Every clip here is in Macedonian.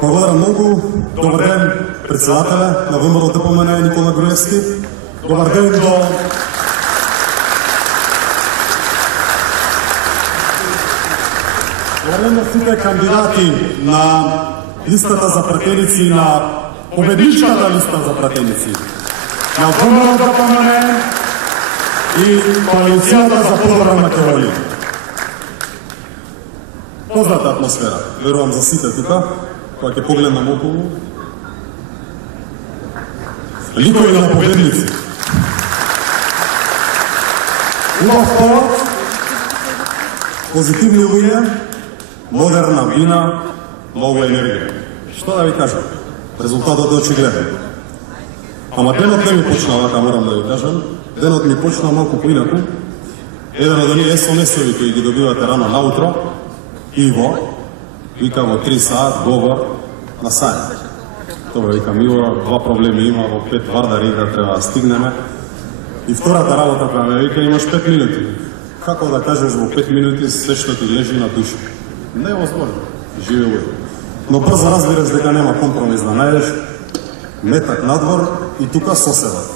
Благодаря много. Добър ден, председателя на ВМРО ДПМН Никола Груевски. Добър ден до всички кандидати на листата за пратеници, на победничката листа за пратеници на ВМРО ДПМН и коалицията за по-добра Македония. Позната атмосфера, верувам за сите тука, кога ќе погледнам околу. Ликови на победници. Убав повод, позитивни луѓе, модерна вина, много енергија. Што да ви кажам? Резултатот е очигледен. Ама денот не ми почна вака, морам да ви кажам. Денот ми почна малку поинаку. Еден од оние СМС-ови кои ги добивате рано наутро, Иво, вика во 3 саат говор на сајм. Тоа викам, Иво, два проблеми има, во 5 вардари да треба да стигнеме. И втората работа која ме вика, имаш 5 минути. Како да кажеш во 5 минути се што ти лежи на душа? Не е возможно. Живи луѓе. Но брзо разбираш дека нема компромис да најдеш, метак надвор и тука соседот.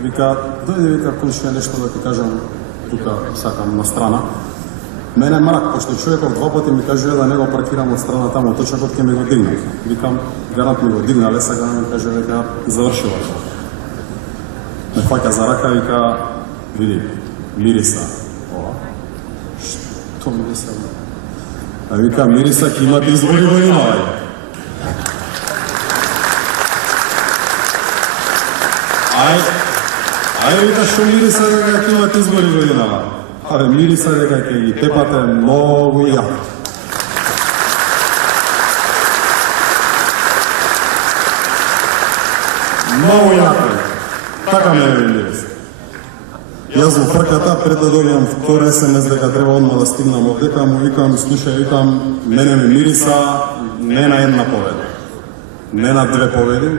Вика, дојде, вика, конче нешто да ти кажам, тука сакам на страна. Мене мрак, пошто човекот два пати ми кажува да не го паркирам од страна таму, точакот ќе ми го дигнат. Викам, гарант ми го дигнале, сега да ми каже дека завршила. Ме фаќа за рака, вика, види, мириса. Ова. Што мириса? А вика, мириса ќе имате избори во Имавај. Ај, вика, што мириса дека ќе имате избори во Имавај? Абе, мириса дека ќе ги тепате многу јако. Многу јако. Така ме е мириса. Јас во фрката, пред да дојдам втор СМС дека треба одма да стигнам од дека, му викам, слушај, викам, мене ме мириса не на една победа, не на 2 победи,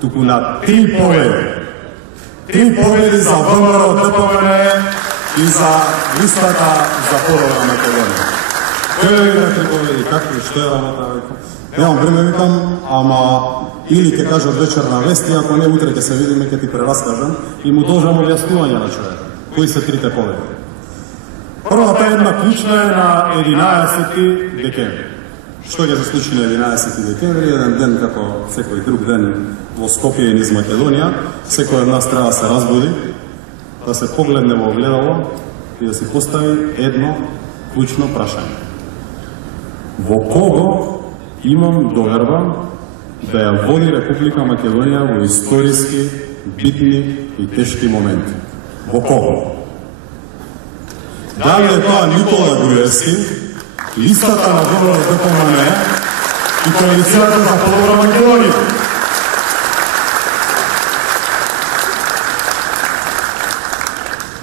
туку на 3 победи. 3 победи за ВМРО ДПМН и за листата за по-добра Македонија. Кој е на 3 победи, како, што е работа, викам? Немам време, викам, ама или ќе кажат вечерна вести, ако не утре ќе се видиме, ќе ти прераскажам и му должам објаснување на човека. Кои се 3 победи? Првата една клучна е на 11 декември. Што ќе се случи на 11 декември? Еден ден како секој друг ден во Скопје и низ Македонија, секој од нас треба да се разбуди, да се погледне во огледало и да се постави едно клучно прашање. Во кого имам доверба да ја води Република Македонија во историски, битни и тешки моменти? Во кого? Дали е тоа Никола Груевски, листата на ВМРО ДПМН и коалицијата за по-добра Македонија?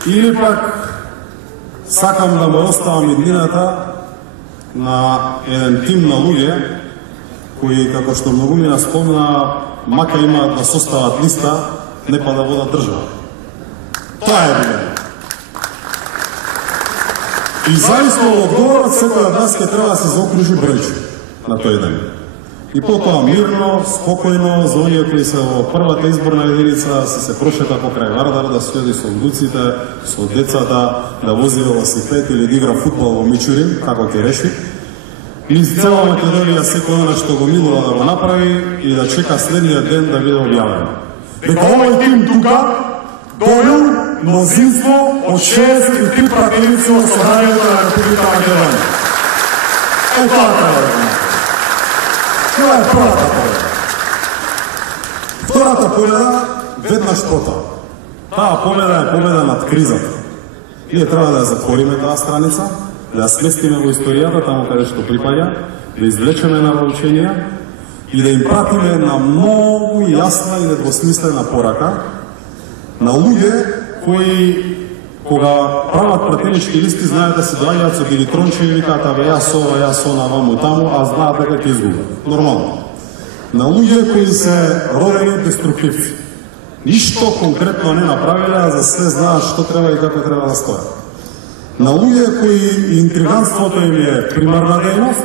Или пак сакам да ме оставам иднината на еден тим на луѓе кои, како што многу ми наспомна, мака имаат да состават листа, не па да водат држава. Тоа е било. И зависно од одговорот, секој од нас ќе треба да се заокружи бројче на тој ден. И потоа мирно, спокојно, за оние кои се во првата изборна единица се прошета покрај Вардар, да се оди со внуците, со децата, да вози велосипед или да игра футбол во Мичурин, како ќе реши. Низ цела Македонија секој она што го милува да го направи и да чека следниот ден да биде објавен. Дека овој тим тука доју мнозинство од 63 пратеници во Собранието на Република Македонија. Е тоа треба да го направи. Тоа е првата победа. Втората победа, веднаш потоа. Таа победа е победа над кризата. Ние треба да ја затвориме таа страница, да ја сместиме во историјата, таму каде што припаѓа, да извлечеме наученија и да им пратиме една многу јасна и недвосмислена порака на луѓе кои, кога прават пратенички листи, знаат да се доаѓаат со дилитронче и викаат, абе јас ова, јас она, ваму таму, а знаат дека ќе изгубат. Нормално. На луѓе кои се родени деструктивци. Ништо конкретно не направиле, а за се знаат што треба и како треба да стоят. На луѓе кои интриганството им е примарна дејност,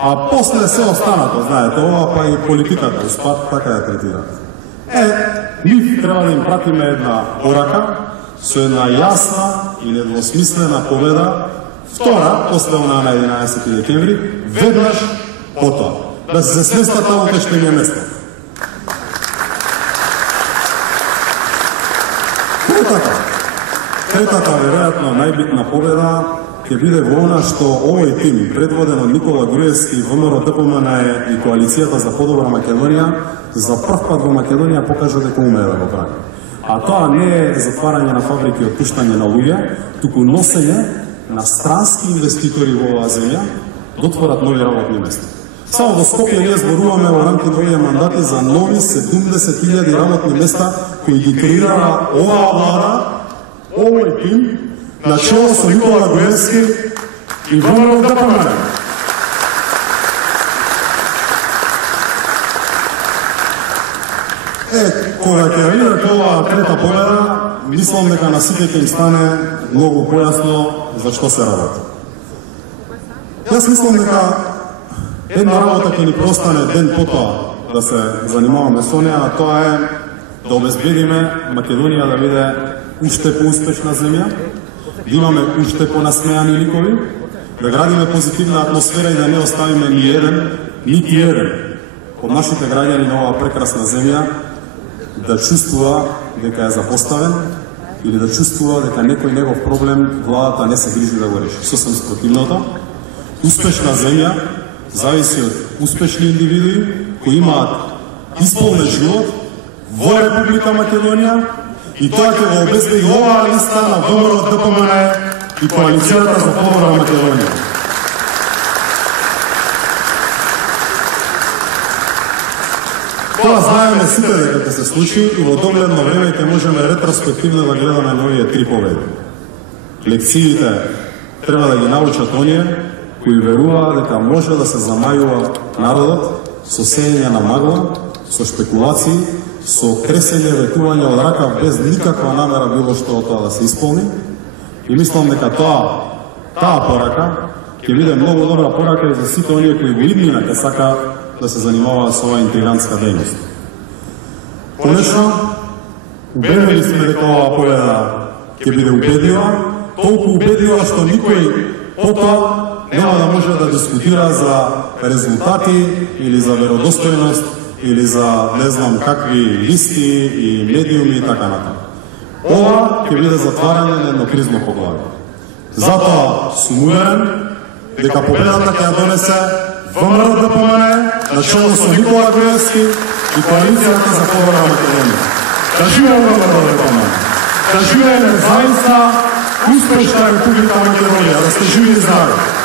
А после се останато, знаете, ова па и политиката, успат, така ја третираат. Нив треба да им пратиме една порака со една јасна и недвосмислена победа, втора, после она на 11 декември, веднаш потоа. Да се свестат таму кај што им е место. Третата, веројатно, најбитна победа ќе биде во она што овој тим, предводен од Никола Груевски, ВМРО ДПМН и Коалицијата за подобра Македонија, за прв пат во Македонија покажа дека умее да го прави. А тоа не е затварање на фабрики и отпуштање на луѓе, туку носење на странски инвеститори во оваа земја да отворат нови работни места. Само во Скопје ние зборуваме во рамки на овие мандати за нови 70.000 работни места кои ги креира оваа влада, овој тим, начело со Никола Груевски и ВМРО ДПМН. Кога ќе видите оваа трета победа, мислам дека на сите ќе им стане многу појасно за што се работи. Јас мислам дека една работа ќе ни простане ден потоа да се занимаваме со неа, а тоа е да обезбедиме Македонија да биде уште поуспешна земја, да имаме уште понасмеани ликови, да градиме позитивна атмосфера и да не оставиме нити еден од нашите граѓани на оваа прекрасна земја да чувствува дека е запоставен или да чувствува дека некој негов проблем владата не се грижи да го реши. Сосем спротивното. Успешна земја зависи од успешни индивидуи кои имаат исполнет живот во Република Македонија и тоа ќе го обезбеди оваа листа на ВМРО ДПМН и Коалицијата за подобра Македонија. Тоа знаеме сите дека ќе се случи и во догледно време ќе можеме ретроспективно да гледаме на овие три победи. Лекциите треба да ги научат оние кои веруваат дека може да се замајува народот со сеење на магла, со шпекулации, со кресење ветување од рака без никаква намера било што од тоа да се исполни. И мислам дека таа порака ќе биде многу добра порака и за сите оние кои во иднина ќе сакаат да се занимаваат со оваа интригантска дејност. Конечно, убедени сме дека оваа победа ќе биде убедлива, толку убедлива што никој потоа нема да може да дискутира за резултати или за веродостојност или за не знам какви листи и медиуми и така натаму. Ова ќе биде затварање на едно кризно поглавје. Затоа сум уверен дека победата ќе ја донесе ВМРО ДПМН, начело со Никола Груевски и Коалицијата за подобра Македонија. Да живее ВМРО ДПМН! Да живее независна, успешна Република Македонија! Да сте живи и здрави!